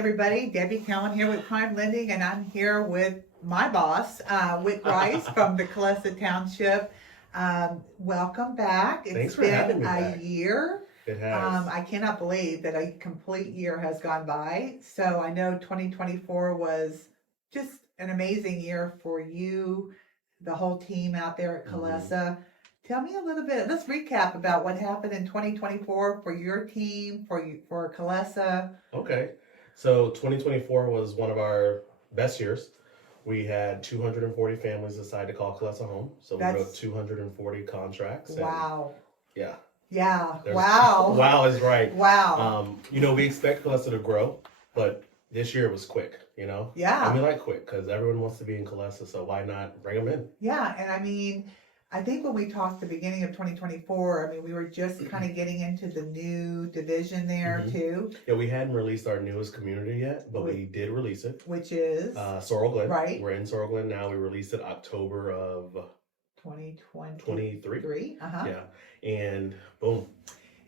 everybody. Debbie Cowan here with Prime Lending, and I'm here with my boss, Whit Grice from the Calesa Township. Welcome back. Thanks for having me been a back. year. It has. I cannot believe that a complete year has gone by. So I know 2024 was just an amazing year for you, the whole team out there at Calesa. Tell me a little bit. Let's recap about what happened in 2024 for your team, for Calesa. Okay. So 2024 was one of our best years. We had 240 families decide to call Calesa home. So we wrote 240 contracts. Wow. Yeah. Yeah. Wow. Wow is right. Wow. We expect Calesa to grow, but this year was quick, Yeah. And we like quick because everyone wants to be in Calesa, so why not bring them in? Yeah. And I think when we talked the beginning of 2024, we were just kind of getting into the new division there too. Yeah, we hadn't released our newest community yet, but we did release it. Which is? Sorrel Glen. Right. We're in Sorrel Glen now. We released it October of 2023. Yeah, and boom.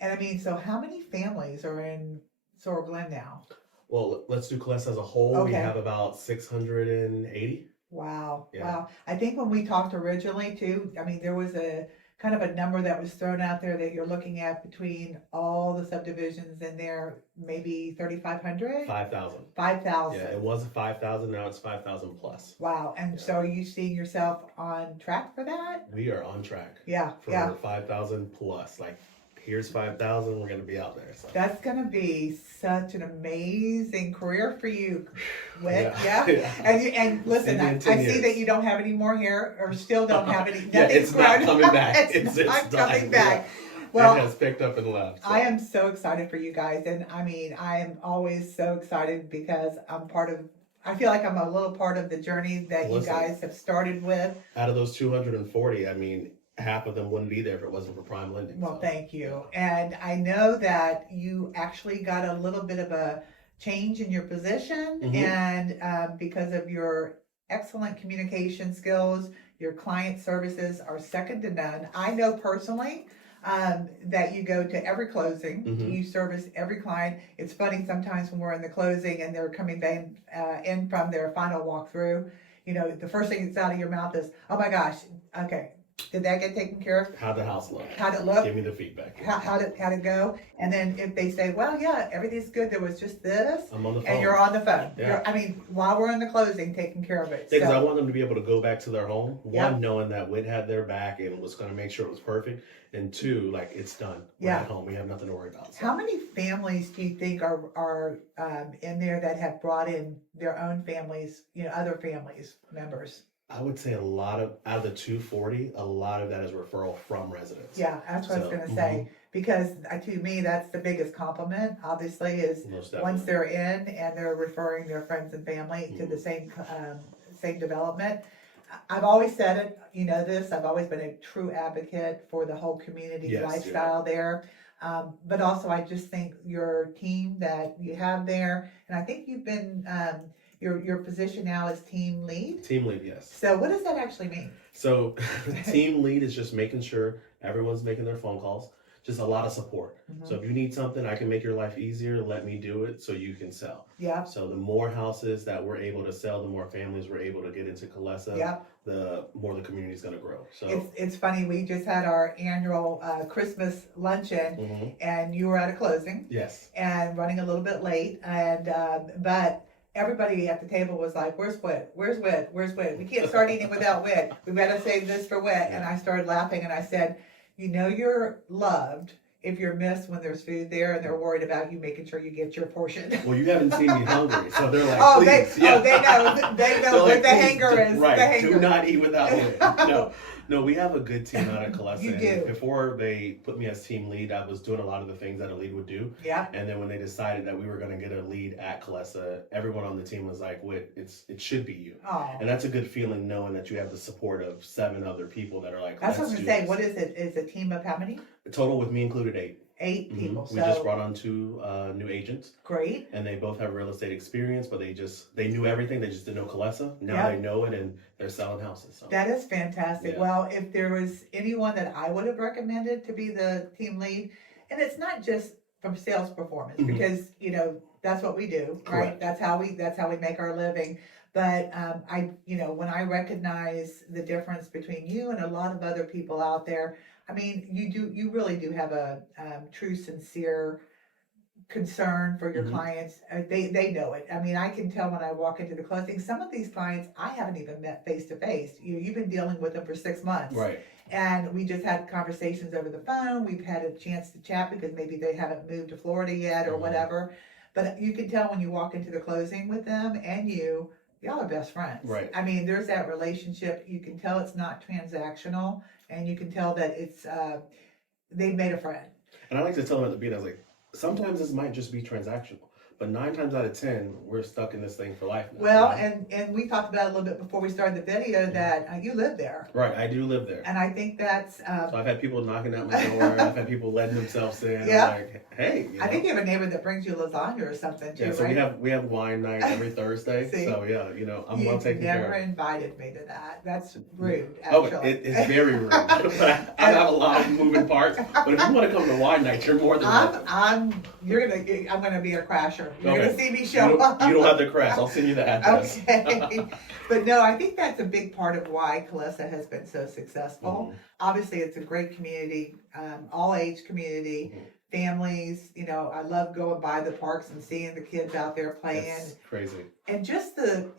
And so how many families are in Sorrel Glen now? Well, let's do Calesa as a whole. Okay. We have about 680. Wow. Yeah. Wow. I think when we talked originally too, there was a kind of a number that was thrown out there that you're looking at between all the subdivisions in there, maybe 3,500? 5,000. 5,000. Yeah, it was 5,000. Now it's 5,000 plus. Wow. And so are you seeing yourself on track for that? We are on track. Yeah. For 5,000 plus. Like, here's 5,000. We're going to be out there. So. That's going to be such an amazing career for you, Whit. Yeah. And listen, I see that you don't have any more hair, or still don't have any. Yeah, it's not coming back. it's not coming back. Yeah. Well, it has picked up and left. So. I am so excited for you guys, and I am always so excited because I feel like I'm a little part of the journey that you guys have started with. Out of those 240, half of them wouldn't be there if it wasn't for Prime Lending. Well, thank you. And I know that you actually got a little bit of a change in your position, and because of your excellent communication skills, your client services are second to none. I know personally that you go to every closing, you service every client. It's funny sometimes when we're in the closing and they're coming back in from their final walkthrough, the first thing that's out of your mouth is, "Oh my gosh, okay. Did that get taken care of? How'd the house look? How'd it look? Give me the feedback. How'd it go?" And then if they say, "Well, yeah, everything's good. There was just this," I'm on the phone. and you're on the phone. Yeah. While we're in the closing, taking care of it. Because I want them to be able to go back to their home. Yeah. One, knowing that Whit had their back and was going to make sure it was perfect. And two, like, it's done. We're at home. We have nothing to worry about. So. How many families do you think are in there that have brought in their own families, other families, members? I would say out of the 240, a lot of that is referral from residents. Yeah, that's what I was going to say. Because to me, that's the biggest compliment, obviously, is once they're in and they're referring their friends and family to the same development. I've always said it, this, I've always been a true advocate for the whole community lifestyle there. But also, I just think your team that you have there, and I think you've been... Your position now is team lead? Team lead, yes. So what does that actually mean? So team lead is just making sure everyone's making their phone calls. Just a lot of support. So if you need something, I can make your life easier. Let me do it so you can sell. Yeah. So the more houses that we're able to sell, the more families we're able to get into Calesa, the more the community is going to grow. So it's funny. We just had our annual Christmas luncheon, and you were at a closing. Yes. And running a little bit late, and but everybody at the table was like, "Where's Whit? Where's Whit? Where's Whit? We can't start eating without Whit. We better save this for Whit." And I started laughing, and I said, "You're loved if you're missed when there's food there, and they're worried about you making sure you get your portion." Well, you haven't seen me hungry, so they're like, they know where the hanger is. Right, the hanger. Do not eat without Whit. No, we have a good team out at Calesa. You do. Before they put me as team lead, I was doing a lot of the things that a lead would do. Yeah. And then when they decided that we were going to get a lead at Calesa, everyone on the team was like, "Whit, it should be you." Aww. And that's a good feeling, knowing that you have the support of 7 other people that are like, "That's what I was going to say. This. What is it? Is a team of how many? Total with me included 8. 8 people. We just brought on 2 new agents. Great. And they both have real estate experience, but they knew everything. They just didn't know Calesa. Now they know it, and they're selling houses. So. That is fantastic. Yeah. Well, if there was anyone that I would have recommended to be the team lead, and it's not just from sales performance, because That's what we do, right? Correct. That's how we make our living. But when I recognize the difference between you and a lot of other people out there, I mean, you really do have a true, sincere concern for your Mhm. clients. They know it. I mean, I can tell when I walk into the closing, some of these clients I haven't even met face to face. You've been dealing with them for 6 months. Right. And we just had conversations over the phone. We've had a chance to chat because maybe they haven't moved to Florida yet or Mhm. whatever. But you can tell when you walk into the closing with them and y'all are best friends. Right. I mean, there's that relationship. You can tell it's not transactional, and you can tell that it's they've made a friend. And I like to tell them at the beginning, I was like, sometimes this might just be transactional, but 9 times out of 10, we're stuck in this thing for life now. Well, right? and we talked about it a little bit before we started the video that you live there. Right, I do live there. And I think that's. So I've had people knocking at my door. I've had people letting themselves in. Yeah. I'm like, hey. I think you have a neighbor that brings you lasagna or something too, Yeah, so right? we have wine night every Thursday. See? So yeah, I'm well taken care of. You never invited me to that. That's rude, Oh, actually. it's very rude. But I have a lot of moving parts. But if you want to come to wine night, you're more than welcome. I'm gonna be a crasher. You're Okay. gonna see me show up. You don't have to crash. I'll send you the address. Okay. But no, I think that's a big part of why Calesa has been so successful. Mhm. Obviously, it's a great community, all age community, families. I love going by the parks and seeing the kids out there playing. It's crazy. And just the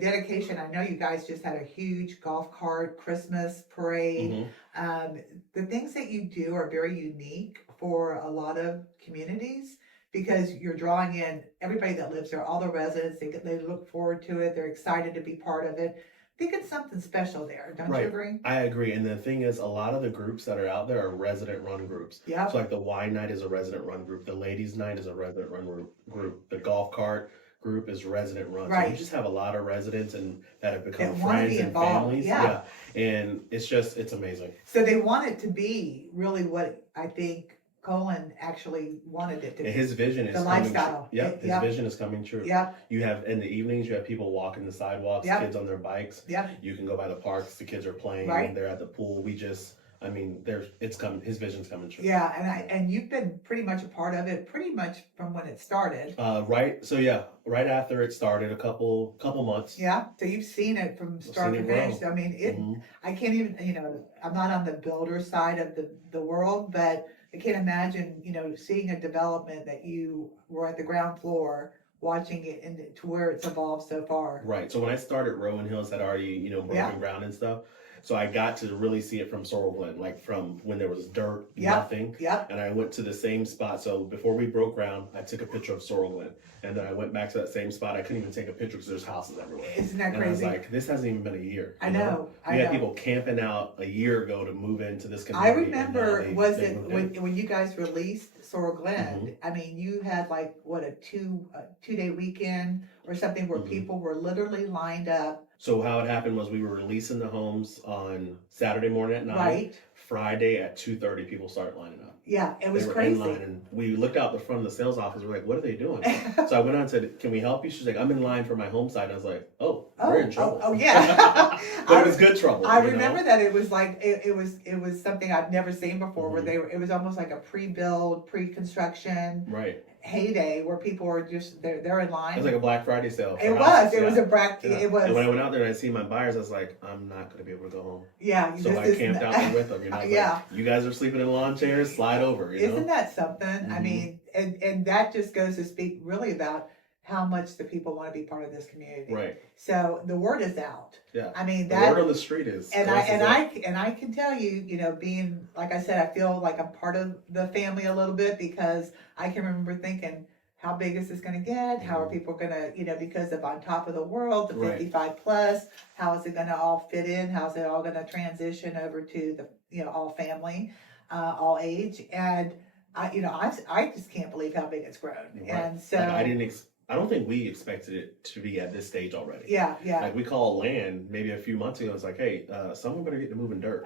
dedication. I know you guys just had a huge golf cart Christmas parade. Mhm. The things that you do are very unique for a lot of communities because you're drawing in everybody that lives there, all the residents. They look forward to it. They're excited to be part of it. I think it's something special there. Don't you agree? I agree. And the thing is, a lot of the groups that are out there are resident run groups. Yeah. So like the wine night is a resident run group. The ladies night is a resident run group. The golf cart group is resident run. Right. So you just have a lot of residents and that have become That wanna friends be and involved. families. Yeah. And it's amazing. So they want it to be really what I think Colin actually wanted it to be. And his vision is The coming lifestyle. true. Yep, his Yep. vision is coming true. Yep. You have in the evenings, you have people walking the sidewalks, Yep. kids on their bikes. Yep. You can go by the parks, the kids are playing, Right. they're at the pool. It's coming. His vision's coming true. Yeah, and you've been pretty much a part of it, pretty much from when it started. Right after it started, a couple months. Yeah, so you've seen it from start to seen it grow. finish. I mean, Mhm. I can't even, I'm not on the builder side of the world, but I can't imagine, seeing a development that you were at the ground floor, watching it and to where it's evolved so far. Right. So when I started, Rowan Hills had already, broken Yeah. ground and stuff. So I got to really see it from Sorrel Glen, like from when there was dirt, Yep. nothing. Yep. And I went to the same spot. So before we broke ground, I took a picture of Sorrel Glen. And then I went back to that same spot. I couldn't even take a picture because there's houses everywhere. Isn't that And I was crazy? like, this hasn't even been a year. I know. We had people camping out a year ago to move into this I community. and now remember, they was moved it in. when you guys released Sorrel Glen? I mean, you had like what a 2-day weekend or something where Mhm. people were literally lined up. So how it happened was we were releasing the homes on Saturday morning at 9. Right. Friday at 2:30, people started lining up. Yeah, it was They were crazy. in line, and we looked out the front of the sales office. We're like, "What are they doing?" So I went on and said, "Can we help you?" She's like, "I'm in line for my home site." And I was like, "Oh, we're in trouble." Oh, yeah. But it was good trouble. I you know? remember that it was like it was something I've never seen before. Mhm. Where it was almost like a pre-build, pre-construction Right. heyday where people were just they're in line. It was like a Black Friday sale. for It houses, was yeah. a bracket. Yeah. It was. And when I went out there and I see my buyers, I was like, I'm not going to be able to go home. Yeah. So I camped out there with them. I was Yeah. like, you guys are sleeping in lawn chairs, slide over. Isn't that something? I Mhm. mean, and that just goes to speak really about how much the people want to be part of this community. Right. So the word is out. Yeah. I mean The that. word on the street is. And Calesa I can tell you, being like I said, I feel like I'm part of the family a little bit because I can remember thinking, how big is this going to get? How are Mhm. people going to, because of on top of the world, the Right. 55 plus, how is it going to all fit in? How's it all going to transition over to the, all family, all age? And I just can't believe how big it's grown. Right. And so I don't think we expected it to be at this stage already. yeah. Like we called land maybe a few months ago. It's like, hey, someone better get to moving dirt.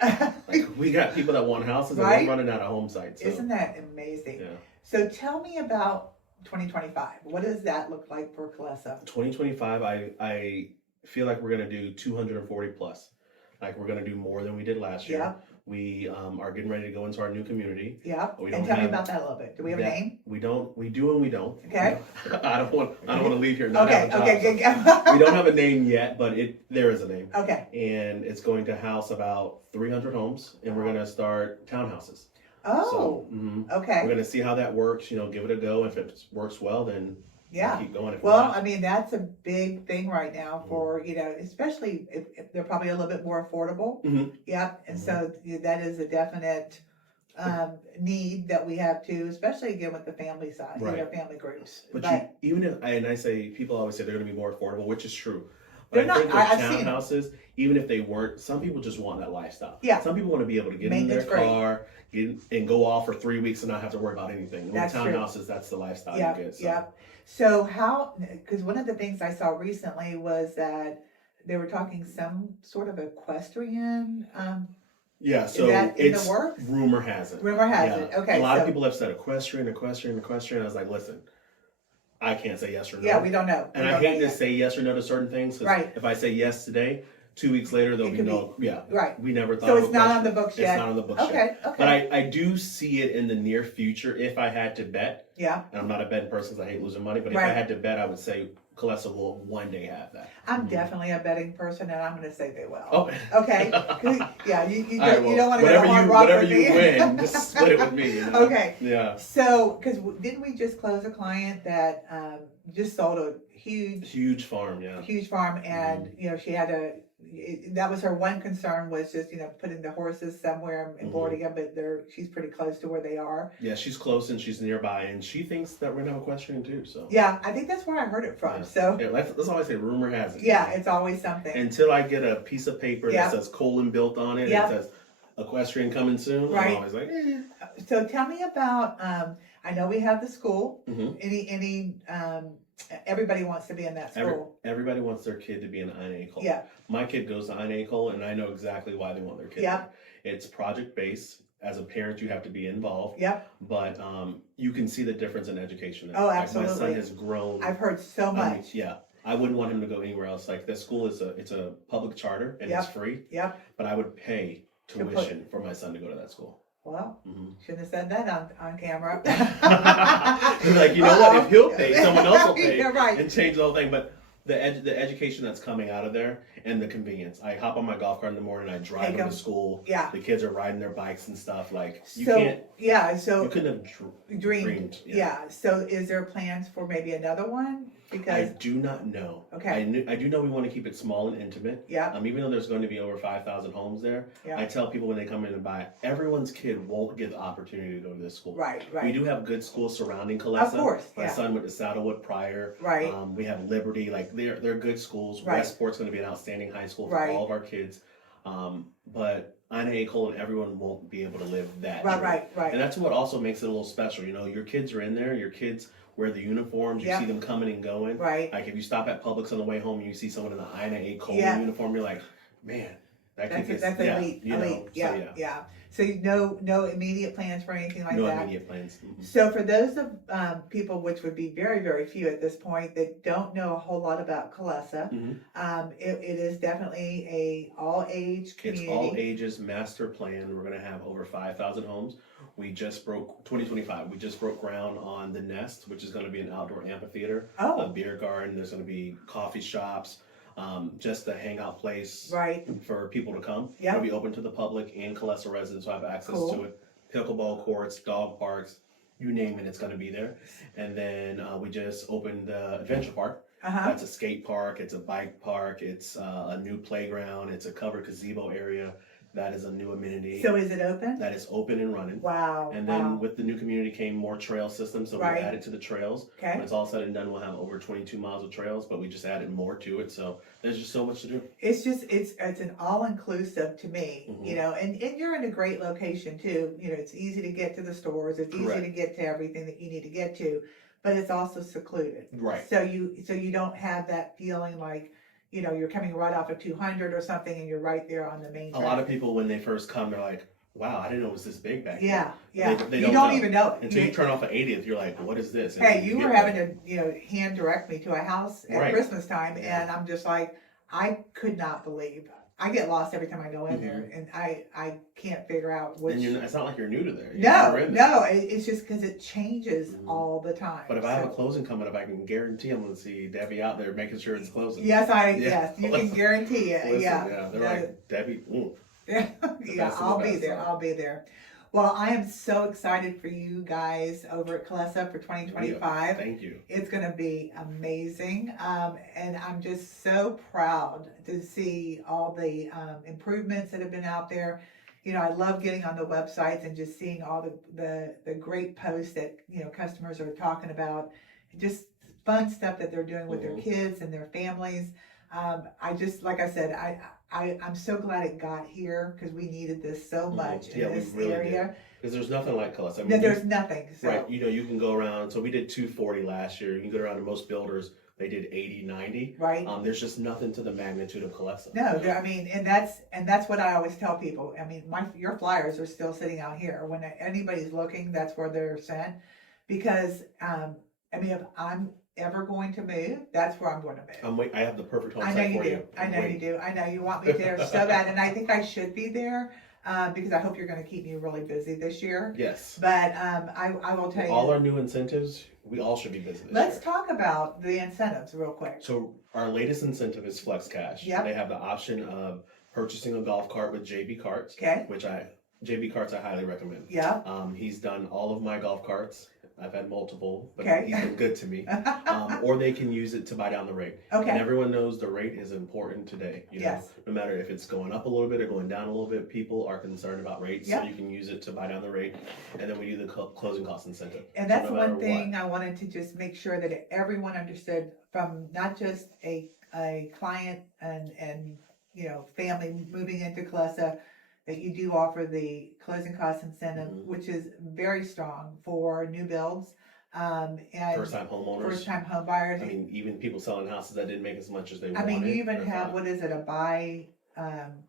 Like we got people that want houses and Right? we're running out of home sites. So, Isn't that amazing? yeah. So tell me about 2025. What does that look like for Calesa? 2025, I feel like we're gonna do 240 plus. Like we're gonna do more than we did last year. Yeah. We are getting ready to go into our new community. Yeah. We And don't tell me have about that a little bit. Do we have a that- name? We do and we don't. Okay. I don't want to leave here and not Okay. have a job. Okay. Good. We don't have a name yet, but there is a name. Okay. And it's going to house about 300 homes, and we're going to start townhouses. Oh. So, Okay. we're going to see how that works. Give it a go. If it works well, then Yeah. keep going. If Well, not, I mean, that's a big thing right now for, especially if they're probably a little bit more affordable. Mhm. Yep. And so that is a definite need that we have too, especially again with the family side, Right. family groups. But even if, and I say, people always say they're going to be more affordable, which is true. They're But I not- think with I've seen them. townhouses, even if they weren't, some people just want that lifestyle. Yeah. Some people want to be able to get in their Maintenance free. car, and go off for 3 weeks and not have to worry about anything. With That's true. townhouses, that's the lifestyle Yeah, you get. So. yeah. So because one of the things I saw recently was that they were talking some sort of equestrian, Yeah, so that in the it's works? rumor has it. rumor has Yeah. it. Okay. A lot so, of people have said equestrian. I was like, listen, I can't say yes or no. Yeah, we don't know. And We I don't know hate to yet. say yes or no to certain things. 'Cause Right. if I say yes today, 2 weeks later there'll It be could no. Yeah. Right. We never thought. So of it's not on equestrian. the books yet? It's not on the books yet. Okay. Okay. But I do see it in the near future. If I had to bet, Yeah. and I'm not a betting person because I hate losing money, but if Right. I had to bet, I would say Calesa will one day have that. I'm definitely a betting person, and I'm going to say they will. Oh. Okay. Yeah. You All right, don't, you don't want to go whatever to hard rock whatever with you me. win, just split it with me. Okay. Yeah. So, because didn't we just close a client that just sold a Huge farm. Yeah. huge farm, and she had that was her one concern was just putting the horses somewhere and boarding them, but she's pretty close to where they are. Yeah, she's close and she's nearby, and she thinks that we're gonna have equestrian too. So Yeah, I think that's where I heard it from. Yeah. So yeah, that's all I say. Rumor has it. yeah, it's always something. Until I get a piece of paper Yeah. that says colon built on it, Yeah. and it says equestrian coming soon. Right. I'm always like, So tell me about. I know we have the school. Mhm. Any everybody wants to be in that school. Everybody wants their kid to be an INA Cole. Yeah. My kid goes to INA Cole, and I know exactly why they want their kid. Yeah. there. It's project based. As a parent, you have to be involved. Yep. But you can see the difference in education. Oh, Like, absolutely. my son has grown. I've heard so I mean, much. yeah. I wouldn't want him to go anywhere else. Like, this school it's a public charter and it's Yep. free. Yep. But I would pay To put- tuition for my son to go to that school. Well, Mhm. shouldn't have said that on camera. You're like, you know what? If he'll pay, someone else will pay Yeah, right. and change the whole thing. But the education that's coming out of there and the convenience. I hop on my golf cart in the morning. I drive Take them 'em. to school. Yeah. The kids are riding their bikes and stuff. Like you So can't. yeah, You so couldn't have dreamed. Yeah. So is there plans for maybe another one? I Because do not know. Okay. I do know we want to keep it small and intimate. yeah, Even though there's going to be over 5,000 homes there, Yeah. I tell people when they come in and buy, everyone's kid won't get the opportunity to go to this school. right, We right, do have good schools surrounding Calesa. Of course, My yeah. son went to Saddlewood Pryor. right, We have Liberty. Like they're good schools. Right. Westport's going to be an outstanding high school for Right. all of our kids. But Ina Cole and everyone won't be able to live that. right, dream. right, right. And that's what also makes it a little special. Your kids are in there. Your kids wear the uniforms. You Yeah. see them coming and going. Right. Like if you stop at Publix on the way home and you see someone in the Ina Cole Yeah. uniform, you're like, man, that kid gets That's elite, you know, elite. so Yeah, yeah. So no immediate plans for anything like no that. immediate plans. Mhm. So for those of people, which would be very, very few at this point, that don't know a whole lot about Calesa, Mhm. it is definitely a all age community. It's all ages master plan. We're going to have over 5,000 homes. We just broke 2025. We just broke ground on the Nest, which is going to be an outdoor amphitheater, a Oh, beer garden. There's going to be coffee shops, just a hangout place right. for people to come. Yeah. It'll be open to the public and Calesa residents will have access Cool. to it. Pickleball courts, dog parks, you name it, it's going to be there. And then we just opened the adventure park. Uh-huh. That's a skate park, it's a bike park, it's a new playground, it's a covered gazebo area. That is a new amenity. So is it open? That is open and running. Wow. And then wow. with the new community came more trail systems, so Right. we added to the trails. When Okay. it's all said and done, we'll have over 22 miles of trails, but we just added more to it. So there's just so much to do. It's just it's an all inclusive to me, Mhm. and you're in a great location too. It's easy to get to the stores, it's easy Correct. to get to everything that you need to get to, but it's also secluded. Right. So you don't have that feeling like you're coming right off of 200 or something, and you're right there on the main. A lot of people, when they first come, they're like, wow, I didn't know it was this big back here. Yeah, yeah. They you don't don't know. even know it. Until you turn off at 80th, you're like, what is this? And Hey, you get were there. having to, hand direct me to a house at Right. Christmas time, Yeah. and I'm just like, I could not believe I get lost every time I go in Mm-hmm. there, and I can't figure out which. And it's not like you're new to there. It's just because it changes Mhm. all the time. But if I have a closing coming up, I can guarantee I'm going to see Debbie out there making sure it's closing. Yes, Yeah. you can guarantee it. Listen, yeah. They're like, Debbie, Yeah, best of I'll the be best, there. so. I'll be there. Well, I am so excited for you guys over at Calesa for 2025. Thank you. It's going to be amazing. And I'm just so proud to see all the improvements that have been out there. You know, I love getting on the websites and just seeing all the great posts that, you know, customers are talking about. Just fun stuff that they're doing with their kids and their families. I just, like I said, I'm so glad it got here because we needed this so much in this area. Because there's nothing like Calesa. I mean, No, there's nothing. So. Right. You know, you can go around. So we did 240 last year. You can go around to most builders. They did 80, 90. Right. There's just nothing to the magnitude of Calesa. No, I mean, and that's what I always tell people. I mean, your flyers are still sitting out here. When anybody's looking, that's where they're sent. Because, I mean, if I'm ever going to move, that's where I'm going to move. I have the perfect home I know site you for do. you. I know you do. I know you want me there so bad, and I think I should be there because I hope you're going to keep me really busy this year. Yes. But I will tell you. All our new incentives, we all should be busy this Let's year. talk about the incentives real quick. So our latest incentive is Flex Cash. Yep. They have the option of purchasing a golf cart with JB Carts. Okay. JB Carts I highly recommend. Yeah. He's done all of my golf carts. I've had multiple, but Okay. he's been good to me. Or they can use it to buy down the rate. Okay. And everyone knows the rate is important today. You know, Yes. no matter if it's going up a little bit or going down a little bit, people are concerned about rates. Yep. So you can use it to buy down the rate. And then we do the closing cost incentive. And that's So no one matter thing what. I wanted to just make sure that everyone understood from not just a client and you know family moving into Calesa, that you do offer the closing cost incentive, which is very strong for new builds and First-time homeowners. first-time home buyers. I mean, even people selling houses that didn't make as much as they I wanted. mean, you even or have thought. what is it, a buy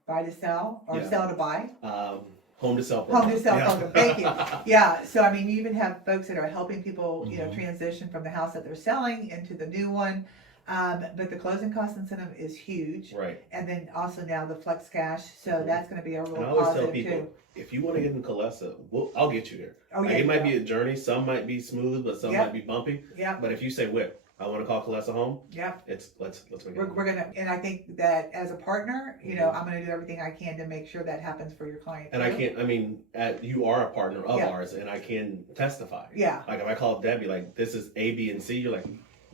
to sell or Yeah. sell to buy? Home to sell. Home to sell Yeah. program. Thank you. Yeah. So I mean, you even have folks that are helping people, you know, Mhm. transition from the house that they're selling into the new one. But the closing cost incentive is huge, Right. and then also now the flex cash. So Mhm. that's going to be a real And I always tell positive people, too. if you want to get in Calesa, I'll get you there. Oh Like, yeah, it might you be a journey. Some might be smooth, but some Yep. might be bumpy. will. Yeah. But if you say, Whit, I want to call Calesa home, Yeah. let's make it. We're gonna, and I think that as a partner, you know, I'm gonna do everything I can to make sure that happens for your client. And I too. can't. I mean, you are a partner of Yeah. ours, and I can testify. Yeah. Like if I call Debbie, like this is A, B, and C, you're like,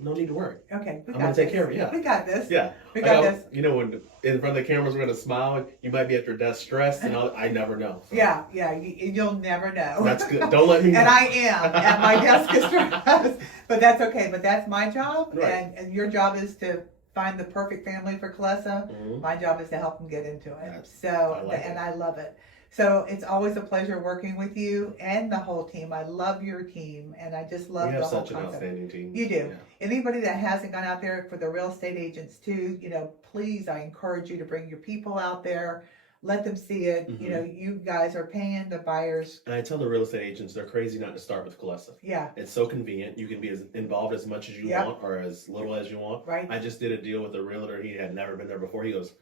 no need to worry. Okay. We I'm got gonna take this. care of it, yeah. We got this. Yeah. We Like, got this. You know, when in front of the cameras, we're gonna smile. And you might be at your desk stressed, and I never know. So Yeah. Yeah. You'll never know. That's good. Don't let me know. And I am at my desk is stressed, but that's okay. But that's my job, Right. and your job is to find the perfect family for Calesa. Mhm. My job is to help them get into it. That's- So, I like and it. I love it. So it's always a pleasure working with you and the whole team. I love your team, and I just love We the have whole such an concept. outstanding team. You do. Yeah. Anybody that hasn't gone out there for the real estate agents too, you know, please, I encourage you to bring your people out there. Let them see it. You Mhm. know, you guys are paying the buyers. And I tell the real estate agents they're crazy not to start with Calesa. Yeah, It's so convenient. You can be as involved as much as you Yep. want or as little as you want. right. I just did a deal with a realtor. He had never been there before. He goes,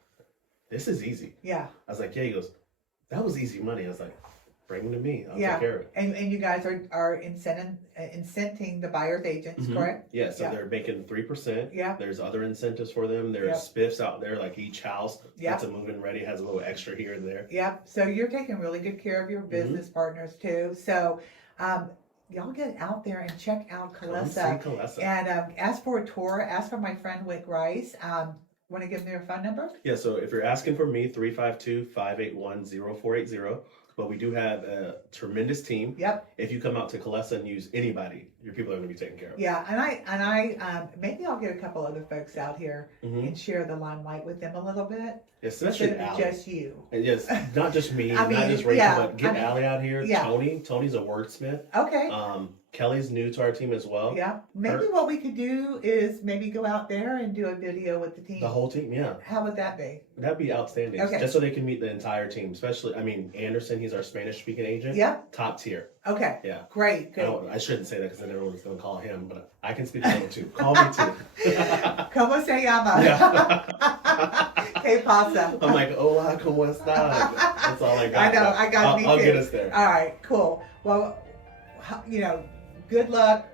"This is easy." Yeah. I was like, "Yeah." He goes, "That was easy money." I was like, "Bring them to me. I'll Yeah. take care of it." And you guys are incenting the buyer's agents, Mhm. correct? Yeah. So Yeah. they're making 3%. Yeah. There's other incentives for them. There's Yep. spiffs out there, like each house Yep. that's a move-in ready has a little extra here and there. Yep. So you're taking really good care of your Mm-hmm. business partners too. So y'all get out there and check out Come see Calesa Calesa. and ask for a tour. Ask for my friend Whit Grice. Want to give them their phone number? Yeah, so if you're asking for me, 352-581-0480. But we do have a tremendous team. Yep. If you come out to Calesa and use anybody, your people are going to be taken care of. Yeah. And I maybe I'll get a couple other folks out here Mhm. and share the limelight with them a little bit. Especially Instead of Allie. just you. And yes, not just me, I mean, not just Rachel, yeah, but get I mean, Allie out here. yeah. Tony's a wordsmith. Okay. Kelly's new to our team as well. Yeah. Maybe what we could do is maybe go out there and do a video with the team. The whole team, yeah. How would that be? That'd be outstanding. Okay. Just so they can meet the entire team. Especially, I mean, Anderson, he's our Spanish speaking agent. Yeah. Top tier. Okay. Yeah. Great. Good. I shouldn't say that because then everyone's going to call him, but I can speak to him too. Call me too. Como se llama? Yeah. Que pasa? I'm like, hola, ¿cómo estás? That's all I got. I know, I got me I'll too. get us there. All right, cool. Well, good luck.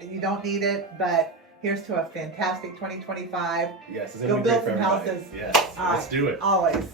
You don't need it, but here's to a fantastic 2025. Yes, it's Go gonna be build great for some everybody. houses. Yes, All let's right, do it. Always.